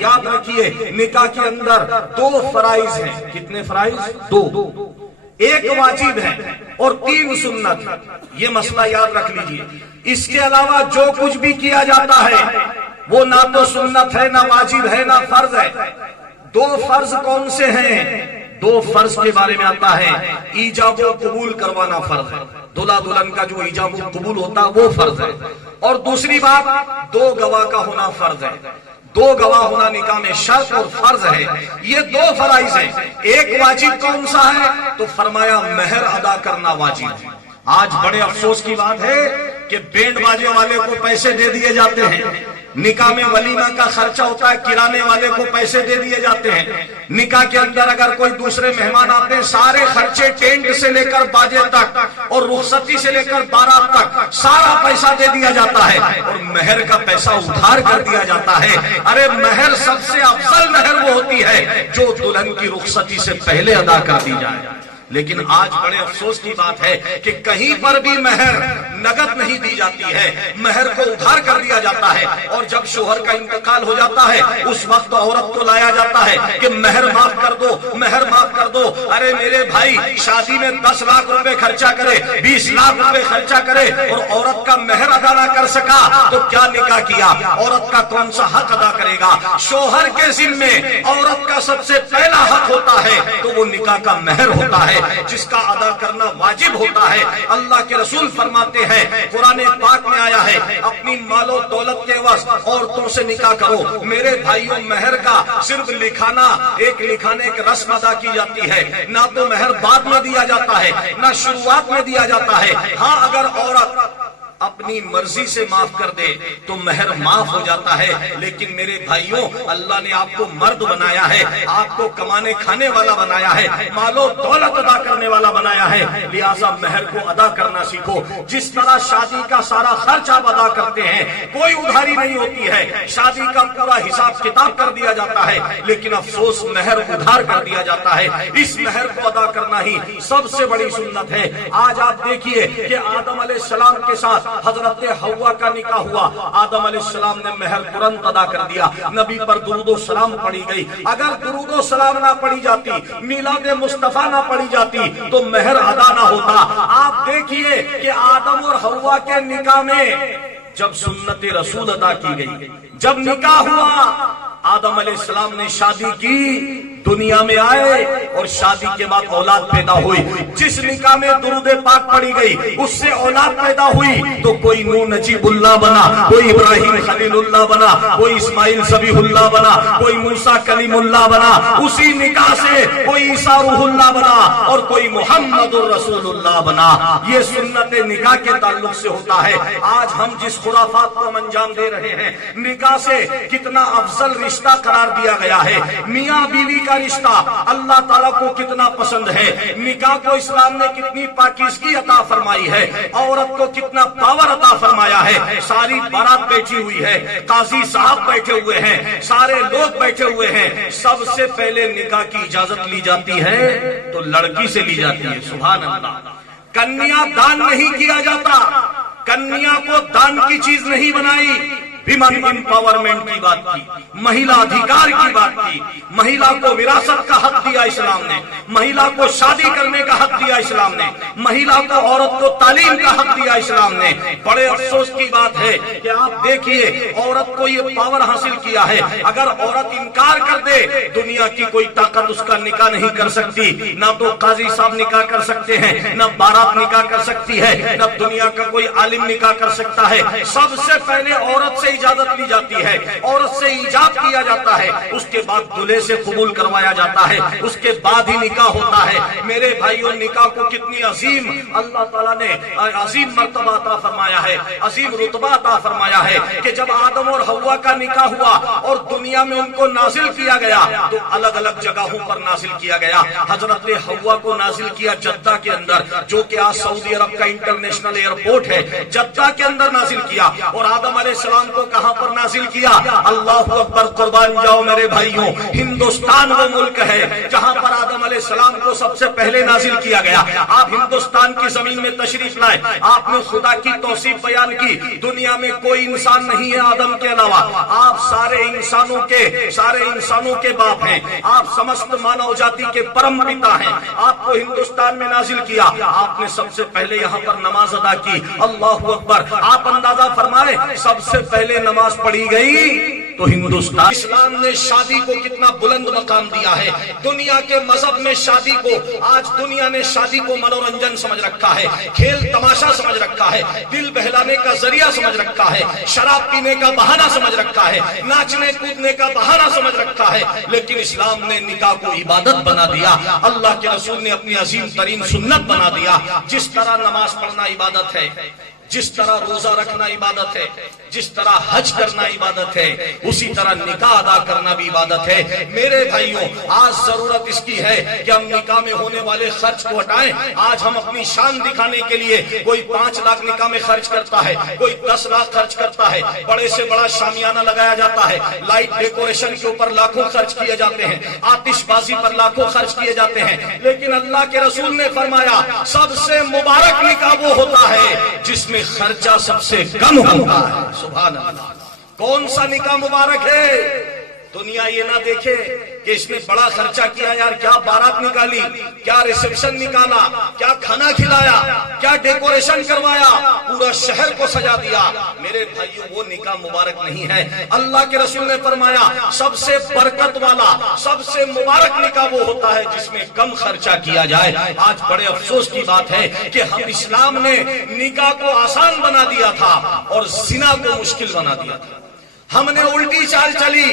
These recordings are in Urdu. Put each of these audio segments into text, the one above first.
یاد رکھیے نکاح کے اندر دو فرائض ہیں. کتنے فرائض؟ دو. ایک واجب ہے اور 3 سنت. یہ مسئلہ یاد رکھ لیجئے. اس کے علاوہ جو کچھ بھی کیا جاتا ہے وہ نہ تو سنت ہے، نہ واجب ہے، نہ فرض ہے. 2 فرض کون سے ہیں؟ 2 فرض کے بارے میں آتا ہے. ایجاب و قبول کروانا فرض ہے. دلہا دلہن کا جو ایجاب و قبول ہوتا ہے وہ فرض ہے. اور دوسری بات 2 گواہ کا ہونا فرض ہے. 2 گواہ ہونا نکاح میں شرط اور فرض ہے. یہ 2 فرائض ہیں. ایک واجب کون سا ہے؟ تو فرمایا مہر ادا کرنا واجب ہے. آج بڑے افسوس کی بات ہے کہ بینڈ باجے والے کو پیسے دے دیے جاتے ہیں. نکاح میں ولیمہ کا خرچہ ہوتا ہے، کرانے والے کو پیسے دے دیے جاتے ہیں. نکاح کے اندر اگر کوئی دوسرے مہمان آتے ہیں، سارے خرچے ٹینٹ سے لے کر باجے تک اور رخصتی سے لے کر بارات تک سارا پیسہ دے دیا جاتا ہے اور مہر کا پیسہ ادھار کر دیا جاتا ہے. ارے مہر سب سے افضل مہر وہ ہوتی ہے جو دلہن کی رخصتی سے پہلے ادا کر دی جائے. لیکن آج بڑے افسوس کی بات ہے کہ کہیں پر بھی مہر نقد نہیں دی جاتی ہے، مہر کو ادھار کر دیا جاتا ہے. اور جب شوہر کا انتقال ہو جاتا ہے اس وقت عورت کو لایا جاتا ہے کہ مہر معاف کر دو، مہر معاف کر دو. ارے میرے بھائی، شادی میں 10 لاکھ روپے خرچہ کرے، 20 لاکھ روپے خرچہ کرے اور عورت کا مہر ادا نہ کر سکا تو کیا نکاح کیا؟ عورت کا کون سا حق ادا کرے گا؟ شوہر کے ذمے عورت کا سب سے پہلا حق ہوتا ہے تو وہ نکاح کا مہر ہوتا ہے جس کا ادا کرنا واجب ہوتا ہے. اللہ کے رسول فرماتے ہیں، قرآن پاک میں آیا ہے، اپنی مال و دولت کے عوض عورتوں سے نکاح کرو. میرے بھائیوں، مہر کا صرف لکھانا، ایک رسم ادا کی جاتی ہے. نہ تو مہر بعد میں دیا جاتا ہے نہ شروعات میں دیا جاتا ہے. ہاں، اگر عورت اپنی مرضی سے معاف کر دے تو مہر معاف ہو جاتا ہے. لیکن میرے بھائیوں، اللہ نے آپ کو مرد بنایا ہے، آپ کو کمانے کھانے والا بنایا ہے، مال و دولت ادا کرنے والا بنایا ہے. لہٰذا مہر کو ادا کرنا سیکھو. جس طرح شادی کا سارا خرچ آپ ادا کرتے ہیں، کوئی ادھاری نہیں ہوتی ہے، شادی کا پورا حساب کتاب کر دیا جاتا ہے. لیکن افسوس، مہر ادھار کر دیا جاتا ہے. اس مہر کو ادا کرنا ہی سب سے بڑی سنت ہے. آج آپ دیکھیے کہ آدم علیہ السلام کے ساتھ حضرت حوا کا نکاح ہوا. آدم علیہ السلام نے مہر ترنت ادا کر دیا. نبی پر درود و سلام پڑھی گئی. اگر درود و سلام نہ پڑھی جاتی، میلاد مصطفیٰ نہ پڑھی جاتی تو مہر ادا نہ ہوتا. آپ دیکھیے کہ آدم اور حوا کے نکاح میں جب سنت رسول ادا کی گئی، جب نکاح ہوا، آدم علیہ السلام نے شادی کی، دنیا میں آئے اور شادی کے بعد اولاد پیدا ہوئی. جس نکاح میں درود پاک پڑھی گئی اس سے اولاد پیدا ہوئی تو کوئی نوح نجیب اللہ بنا، کوئی ابراہیم خلیل اللہ بنا، کوئی اسماعیل ذبیح اللہ بنا، کوئی موسیٰ کلیم اللہ بنا. اسی نکاح سے کوئی عیسیٰ روح اللہ بنا اور کوئی محمد الرسول اللہ بنا. یہ سنت نکاح کے تعلق سے ہوتا ہے. آج ہم جس خرافات کو انجام دے رہے ہیں، نکاح سے کتنا افضل رشتہ قرار دیا گیا ہے. میاں بیوی کا رشتہ اللہ تعالیٰ کو کتنا پسند ہے. نکاح کو اسلام نے کتنی پاکیزگی عطا فرمائی ہے، عورت کو کتنا پاور عطا فرمایا ہے. ساری بارات بیٹھی ہوئی ہے، قاضی صاحب بیٹھے ہوئے ہیں، سارے لوگ بیٹھے ہوئے ہیں. سب سے پہلے نکاح کی اجازت لی جاتی ہے تو لڑکی سے لی جاتی ہے. سبحان اللہ. کنیا دان نہیں کیا جاتا، کنیا کو دان کی چیز نہیں بنائی. ویمن امپاورمنٹ کی بات کی، مہیلا ادھیکار کی بات کی. مہیلا کو وراثت کا حق دیا اسلام نے، مہیلا کو شادی کرنے کا حق دیا اسلام نے، مہیلا کو، عورت کو تعلیم کا حق دیا اسلام نے. بڑے افسوس کی بات ہے کہ آپ دیکھیے عورت کو یہ پاور حاصل کیا ہے. اگر عورت انکار کر دے، دنیا کی کوئی طاقت اس کا نکاح نہیں کر سکتی. نہ تو قاضی صاحب نکاح کر سکتے ہیں، نہ بارات نکاح کر سکتی ہے، نہ دنیا کا کوئی عالم نکاح کر سکتا ہے. سب سے پہلے عورت سے اجازت لی جاتی ہے، عورت سے ایجاب کیا جاتا ہے، اس کے بعد دلہے سے قبول کروایا جاتا ہے، اس کے بعد ہی نکاح ہوتا ہے. میرے بھائیوں، نکاح کو کتنی عظیم اللہ تعالیٰ نے عظیم مرتبہ عطا فرمایا ہے، عظیم رتبہ عطا فرمایا ہے کہ جب آدم اور حوا کا نکاح ہوا اور دنیا میں ان کو نازل کیا گیا تو الگ الگ جگہوں پر نازل کیا گیا. حضرت حوا کو نازل کیا جدہ کے اندر، جو کہ آج سعودی عرب کا انٹرنیشنل ایئرپورٹ ہے، جدہ کے اندر نازل کیا. اور آدم علیہ السلام کو کہاں پر نازل کیا؟ اللہ اکبر، قربان جاؤ میرے بھائیوں، ہندوستان وہ ملک ہے جہاں پر آدم علیہ السلام کو سب سے پہلے نازل کیا گیا۔ آپ ہندوستان کی زمین میں تشریف لائے، آپ نے خدا کی توصیف بیان کی، دنیا میں کوئی انسان نہیں ہے آدم کے علاوہ، آپ سارے انسانوں کے باپ ہیں، آپ سمست مانو جاتی کے پرم پتا ہیں، آپ کو ہندوستان میں نازل کیا، آپ نے سب سے پہلے یہاں پر نماز ادا کی۔ اللہ اکبر، آپ اندازہ فرمائے سب سے پہلے نماز پڑھی گئی تو ہندوستان۔ اسلام نے شادی کو کتنا بلند مقام دیا ہے، دنیا کے مذہب میں شادی کو، آج دنیا نے شادی کو منورنجن سمجھ رکھا ہے، کھیل تماشا سمجھ رکھا ہے، دل بہلانے کا ذریعہ سمجھ رکھا ہے، شراب پینے کا بہانہ سمجھ رکھا ہے، ناچنے کودنے کا بہانہ سمجھ رکھا ہے، لیکن اسلام نے نکاح کو عبادت بنا دیا، اللہ کے رسول نے اپنی عظیم ترین سنت بنا دیا۔ جس طرح نماز پڑھنا عبادت ہے، جس طرح روزہ رکھنا عبادت ہے، جس طرح حج کرنا عبادت ہے، اسی طرح نکاح ادا کرنا بھی عبادت ہے۔ میرے بھائیوں، آج ضرورت اس کی ہے کہ ہم نکاح میں ہونے والے خرچ کو ہٹائیں۔ آج ہم اپنی شان دکھانے کے لیے کوئی 5 لاکھ نکاح میں خرچ کرتا ہے، کوئی 10 لاکھ خرچ کرتا ہے، بڑے سے بڑا شامیانہ لگایا جاتا ہے، لائٹ ڈیکوریشن کے اوپر لاکھوں خرچ کیے جاتے ہیں، آتش بازی پر لاکھوں خرچ کیے جاتے ہیں، لیکن اللہ کے رسول نے فرمایا سب سے مبارک نکاح وہ ہوتا ہے جس میں خرچہ سب سے کم ہوتا ہے۔ سبحان اللہ، کون سا نکاح مبارک ہے؟ دنیا یہ نہ دیکھے کہ اس نے بڑا خرچہ کیا، یار کیا بارات نکالی، کیا ریسپشن نکالا، کیا کھانا کھلایا، کیا ڈیکوریشن کروایا، پورا شہر کو سجا دیا۔ میرے بھائیوں، وہ نکاح مبارک نہیں ہے۔ اللہ کے رسول نے فرمایا سب سے برکت والا، سب سے مبارک نکاح وہ ہوتا ہے جس میں کم خرچہ کیا جائے۔ آج بڑے افسوس کی بات ہے کہ ہم اسلام نے نکاح کو آسان بنا دیا تھا اور زنا کو مشکل بنا دیا تھا۔ ہم نے الٹی چال چلی،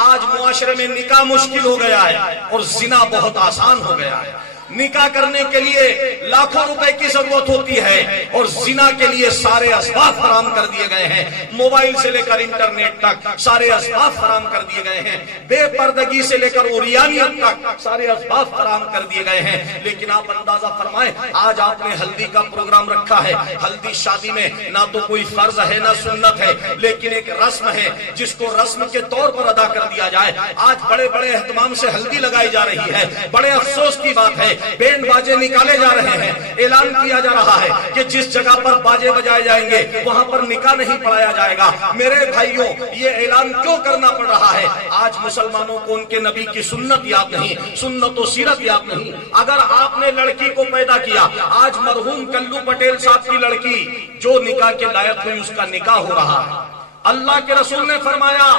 آج معاشرے میں نکاح مشکل ہو گیا ہے اور زنا بہت آسان ہو گیا ہے۔ نکاح کرنے کے لیے لاکھوں روپے کی ضرورت ہوتی ہے اور زنا کے لیے سارے اسباب فراہم کر دیے گئے ہیں، موبائل سے لے کر انٹرنیٹ تک سارے اسباب فراہم کر دیے گئے ہیں، بے پردگی سے لے کر عریانیت تک سارے اسباب فراہم کر دیے گئے ہیں۔ لیکن آپ اندازہ فرمائیں، آج آپ نے ہلدی کا پروگرام رکھا ہے، ہلدی شادی میں نہ تو کوئی فرض ہے نہ سنت ہے، لیکن ایک رسم ہے جس کو رسم کے طور پر ادا کر دیا جائے۔ آج بڑے بڑے اہتمام سے ہلدی لگائی جا رہی ہے، بڑے افسوس کی بات ہے، بینڈ باجے نکالے جا رہے ہیں، اعلان کیا جا رہا ہے کہ جس جگہ پر باجے بجائے جائیں گے وہاں پر نکاح نہیں پڑھایا جائے گا۔ میرے بھائیوں، یہ اعلان کیوں کرنا پڑ رہا ہے؟ آج مسلمانوں کو ان کے نبی کی سنت یاد نہیں، سنت و سیرت یاد نہیں۔ اگر آپ نے لڑکی کو پیدا کیا، آج مرحوم کلو پٹیل صاحب کی لڑکی جو نکاح کے لائق ہوئی اس کا نکاح ہو رہا ہے۔ اللہ کے رسول نے فرمایا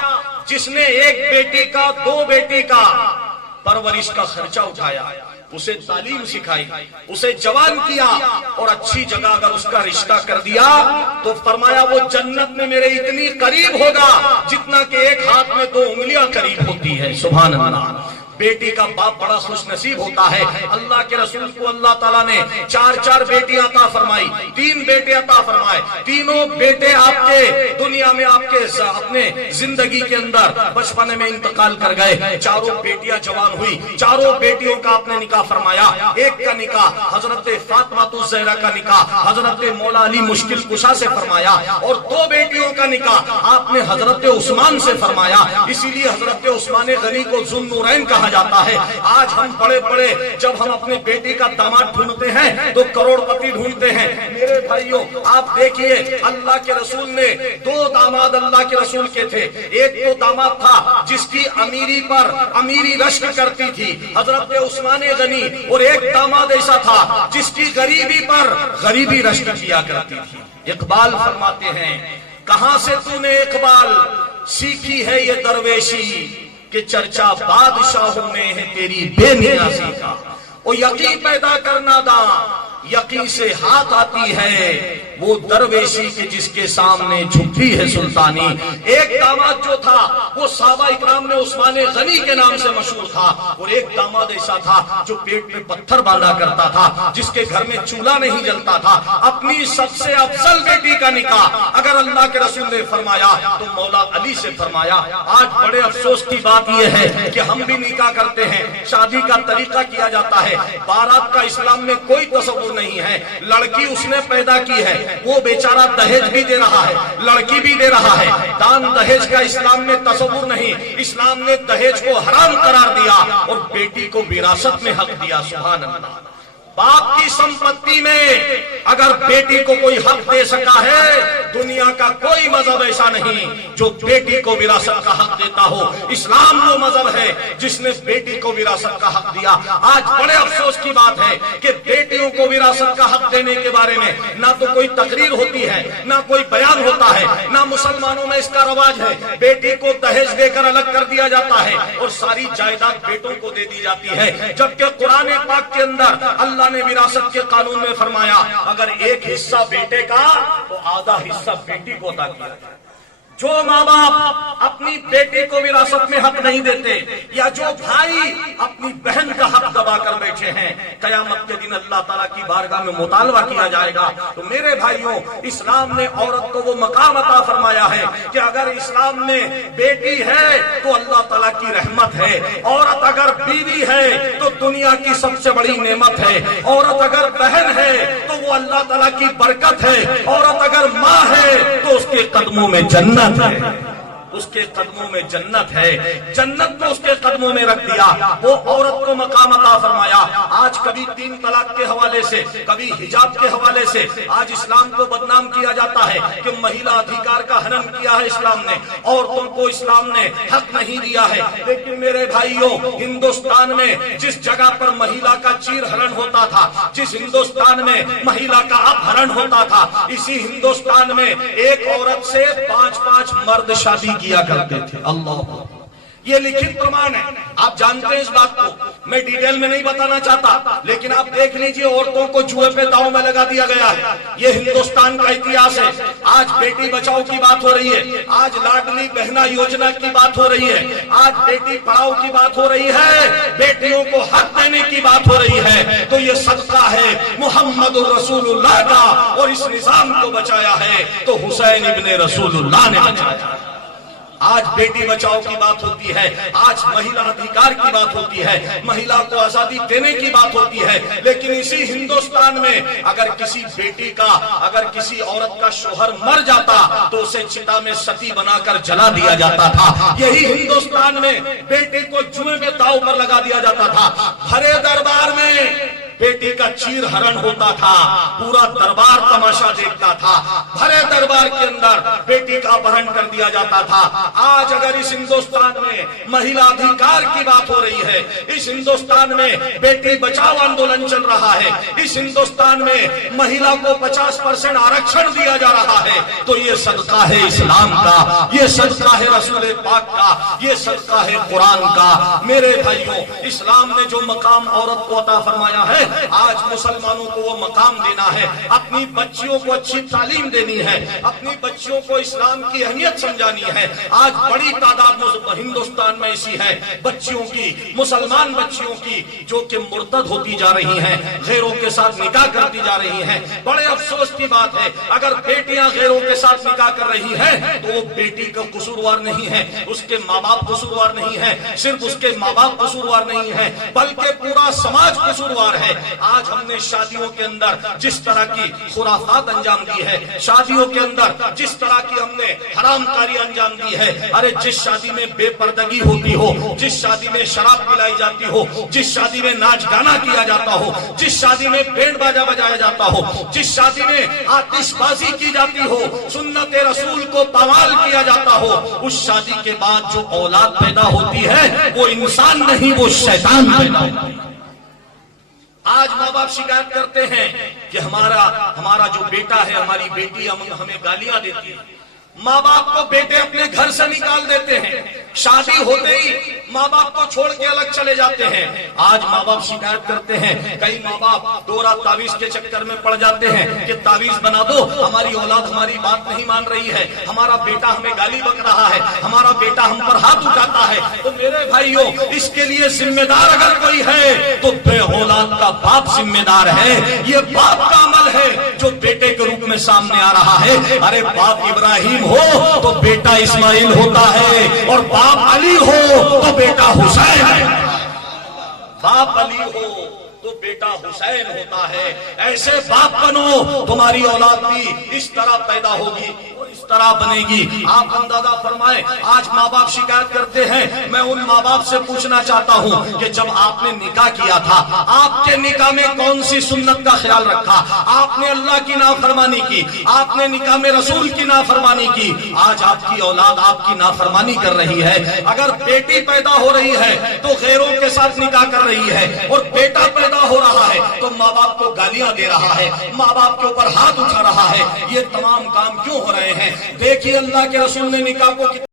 جس نے ایک بیٹی کا 2 بیٹی کا پرورش کا خرچہ اٹھایا، اسے تعلیم سکھائی، اسے جوان کیا اور اچھی جگہ اگر اس کا رشتہ کر دیا تو فرمایا وہ جنت میں میرے اتنی قریب ہوگا جتنا کہ ایک ہاتھ میں 2 انگلیاں قریب ہوتی ہے۔ سبحان اللہ۔ بیٹی کا باپ بڑا خوش نصیب ہوتا ہے۔ اللہ کے رسول کو اللہ تعالیٰ نے 4 بیٹی عطا فرمائی، 3 بیٹے عطا فرمائے، تینوں بیٹے آپ کے دنیا میں آپ کے اپنے زندگی کے اندر بچپنے میں انتقال کر گئے۔ 4 بیٹیاں جوان ہوئی، 4 بیٹیوں کا آپ نے نکاح فرمایا۔ ایک کا نکاح حضرت فاطمہ الزہرا کا نکاح حضرت مولا علی مشکل کشا سے فرمایا اور 2 بیٹیوں کا نکاح آپ نے حضرت عثمان سے فرمایا۔ اسی لیے حضرت عثمان غنی کو ذو النورین کہا جاتا ہے۔ آج ہم بڑے بڑے جب ہم اپنے بیٹی کا داماد ڈھونڈتے ہیں تو کروڑ پتی ڈھونڈتے ہیں۔ میرے بھائیوں، آپ دیکھیے اللہ کے رسول نے 2 داماد اللہ کے رسول کے تھے۔ ایک تو داماد تھا جس کی امیری پر امیری رشک کرتی تھی، حضرت عثمان غنی، اور ایک داماد ایسا تھا جس کی غریبی پر غریبی رشک کیا کرتی تھی۔ اقبال فرماتے ہیں کہاں سے تو نے اقبال سیکھی ہے یہ درویشی کہ چرچا بادشاہوں میں ہے تیری بے نیازی کا۔ اور یقین پیدا کرنا دا یقین سے ہاتھ آتی ہے وہ درویشی کے جس کے سامنے جھکی ہے سلطانی۔ ایک داماد جو تھا وہ صحابہ اکرام میں عثمان غنی کے نام سے مشہور تھا، اور ایک داماد ایسا تھا جو پیٹ میں پتھر باندھا کرتا تھا، جس کے گھر میں چولہا نہیں جلتا تھا۔ اپنی سب سے افضل بیٹی کا نکاح اگر اللہ کے رسول نے فرمایا تو مولا علی سے فرمایا۔ آج بڑے افسوس کی بات یہ ہے کہ ہم بھی نکاح کرتے ہیں، شادی کا طریقہ کیا جاتا ہے، بارات کا اسلام میں کوئی تصور نہیں ہے. لڑکی اس نے پیدا کی ہے, وہ بیچارہ دہیج بھی دے رہا ہے, لڑکی بھی دے رہا ہے. دان دہیج کا اسلام نے تصور نہیں, اسلام نے دہیج کو حرام قرار دیا اور بیٹی کو وراثت میں حق دیا. سبحان اللہ. باپ کی سمپتی میں اگر بیٹی کو کوئی حق دے سکا ہے, دنیا کا کوئی مذہب ایسا نہیں جو بیٹی کو وراثت کا حق دیتا ہو. اسلام وہ مذہب ہے جس نے بیٹی کو وراثت کا حق دیا. آج بڑے افسوس کی بات ہے کہ بیٹیوں کو وراثت کا حق دینے کے بارے میں نہ تو کوئی تقریر ہوتی ہے, نہ کوئی بیان ہوتا ہے, نہ مسلمانوں میں اس کا رواج ہے. بیٹی کو دہیج دے کر الگ کر دیا جاتا ہے اور ساری جائیداد بیٹوں کو دے دی جاتی ہے, جبکہ قرآن پاک کے اندر اللہ نے وراثت کے قانون میں فرمایا اگر ایک حصہ بیٹے کا تو آدھا حصہ بیٹی کو عطا کیا جائے. جو ماں باپ اپنی بیٹی کو وراثت میں حق نہیں دیتے, یا جو بھائی اپنی بہن کا حق دبا کر بیٹھے ہیں, قیامت کے دن اللہ تعالیٰ کی بارگاہ میں مطالبہ کیا جائے گا. تو میرے بھائیوں, اسلام نے عورت کو وہ مقام عطا فرمایا ہے کہ اگر اسلام میں بیٹی ہے تو اللہ تعالیٰ کی رحمت ہے, عورت اگر بیوی ہے تو دنیا کی سب سے بڑی نعمت ہے, عورت اگر بہن ہے تو وہ اللہ تعالیٰ کی برکت ہے, عورت اگر ماں ہے تو اس کے قدموں میں جنت ہے, اس کے قدموں میں جنت ہے. جنت کو اس کے قدموں میں رکھ دیا, وہ عورت کو مقام عطا فرمایا. آج کبھی 3 طلاق کے حوالے سے, کبھی حجاب کے حوالے سے آج اسلام کو بدنام کیا جاتا ہے کہ مہیلا ادھیکار کا ہنن کیا ہے اسلام نے, عورتوں کو اسلام نے حق نہیں دیا ہے. لیکن میرے بھائیوں, ہندوستان میں جس جگہ پر مہیلا کا چیر ہرن ہوتا تھا, جس ہندوستان میں مہیلا کا اپہرن ہوتا تھا, اسی ہندوستان میں ایک عورت سے 5 مرد شادی کیا کرتے تھے. اللہ, یہ لکھت پرمان ہے. آپ جانتے ہیں اس بات کو, میں ڈیٹیل میں نہیں بتانا چاہتا, لیکن آپ دیکھ لیجئے عورتوں کو جوئے پہ داؤں میں لگا دیا گیا ہے. یہ ہندوستان کا اتہاس ہے. آج بیٹی بچاؤ کی بات ہو رہی ہے, آج لاڈلی بہنا یوجنا کی بات ہو رہی ہے, آج بیٹی پڑھاؤ کی بات ہو رہی ہے, بیٹیوں کو حق دینے کی بات ہو رہی ہے. تو یہ صدقہ ہے محمد رسول اللہ کا, اور اس نظام کو بچایا ہے تو حسین ابن رسول اللہ نے بچایا. آج بیٹی بچاؤ کی بات ہوتی ہے, آج مہیلا ادھیکار کی بات ہوتی ہے, مہیلا کو آزادی دینے کی بات ہوتی ہے. لیکن اسی ہندوستان میں اگر کسی بیٹی کا, اگر کسی عورت کا شوہر مر جاتا تو اسے چتا میں ستی بنا کر جلا دیا جاتا تھا. یہی ہندوستان میں بیٹی کو جوئے میں داؤ پر لگا دیا جاتا تھا. بھرے دربار میں بیٹی کا چیر ہرن ہوتا تھا, پورا دربار تماشا دیکھتا تھا. بھرے دربار کے اندر بیٹی کا اپہرن کر دیا جاتا تھا. آج اگر اس ہندوستان میں مہیلا ادھیکار کی بات ہو رہی ہے, اس ہندوستان میں بیٹی بچاؤ آندولن چل رہا ہے, اس ہندوستان میں مہیلا کو 50% آرکشن دیا جا رہا ہے, تو یہ صدقہ ہے اسلام کا, یہ صدقہ ہے رسول پاک کا, یہ صدقہ ہے قرآن کا. میرے بھائیوں, اسلام نے جو مقام عورت کو عطا فرمایا ہے, آج مسلمانوں کو وہ مقام دینا ہے. اپنی بچیوں کو اچھی تعلیم دینی ہے, اپنی بچیوں کو اسلام کی اہمیت سمجھانی ہے. آج بڑی تعداد ہندوستان میں ایسی ہے بچیوں کی, مسلمان بچیوں کی, جو کہ مرتد ہوتی جا رہی ہیں, غیروں کے ساتھ نکاح کرتی جا رہی ہیں. بڑے افسوس کی بات ہے, اگر بیٹیاں غیروں کے ساتھ نکاح کر رہی ہیں تو وہ بیٹی کا قصوروار نہیں ہے, اس کے ماں باپ قصوروار نہیں ہے, صرف اس کے ماں باپ قصوروار نہیں ہے, بلکہ پورا سماج قصوروار ہے. آج ہم نے شادیوں کے اندر جس طرح کی خرافات انجام دی ہے, شادیوں کے اندر جس طرح کی ہم نے حرام کاری انجام دی ہے. ارے جس شادی میں بے پردگی ہوتی ہو, جس شادی میں شراب پلائی جاتی ہو, جس شادی میں ناچ گانا کیا جاتا ہو, جس شادی میں بینڈ باجا بجایا جاتا ہو, جس شادی میں آتش بازی کی جاتی ہو, سنت رسول کو پامال کیا جاتا ہو, اس شادی کے بعد جو اولاد پیدا ہوتی ہے وہ انسان نہیں, وہ شیطان پیدا ہوتی ہے. آج ماں باپ شکایت کرتے ہیں کہ ہمارا جو بیٹا ہے, ہماری بیٹی ہمیں گالیاں دیتی ہے. ماں باپ کو بیٹے اپنے گھر سے نکال دیتے ہیں, شادی ہوتے ہی ماں باپ کو چھوڑ کے الگ چلے جاتے ہیں. آج ماں باپ شکایت کرتے ہیں, کئی ماں باپ دورہ تعویذ کے چکر میں پڑ جاتے ہیں کہ تعویذ بنا دو, ہماری اولاد ہماری بات نہیں مان رہی ہے, ہمارا بیٹا ہمیں گالی بک رہا ہے, ہمارا بیٹا ہم پر ہاتھ اٹھاتا ہے. تو میرے بھائیوں, اس کے لیے ذمہ دار اگر کوئی ہے تو بے اولاد کا باپ ذمہ دار ہے. یہ باپ کا عمل ہے جو بیٹے کے روپ میں سامنے آ رہا ہے. ارے باپ ابراہیم ہو تو بیٹا اسماعیل ہوتا ہے, اور باپ علی ہو تو بیٹا حسین ہے. باپ علی ہو تو بیٹا حسین ہوتا ہے. ایسے باپ بنو تمہاری اولاد بھی اس طرح پیدا ہوگی اور اس طرح بنے گی. آپ اندازہ فرمائیں آج ماں باپ شکایت کرتے ہیں. میں ان ماں باپ سے پوچھنا چاہتا ہوں کہ جب آپ نے نکاح کیا تھا آپ کے نکاح میں کون سی سنت کا خیال رکھا؟ آپ نے اللہ کی نافرمانی کی, آپ نے نکاح میں رسول کی نافرمانی کی. آج آپ کی اولاد آپ کی نافرمانی کر رہی ہے. اگر بیٹی پیدا ہو رہی ہے تو غیروں کے ساتھ نکاح کر رہی ہے, اور بیٹا پیدا ہو رہا ہے تو ماں باپ کو گالیاں دے رہا ہے, ماں باپ کے اوپر ہاتھ اٹھا رہا ہے. یہ تمام کام کیوں ہو رہے ہیں؟ دیکھیے اللہ کے رسول نے نکاح کو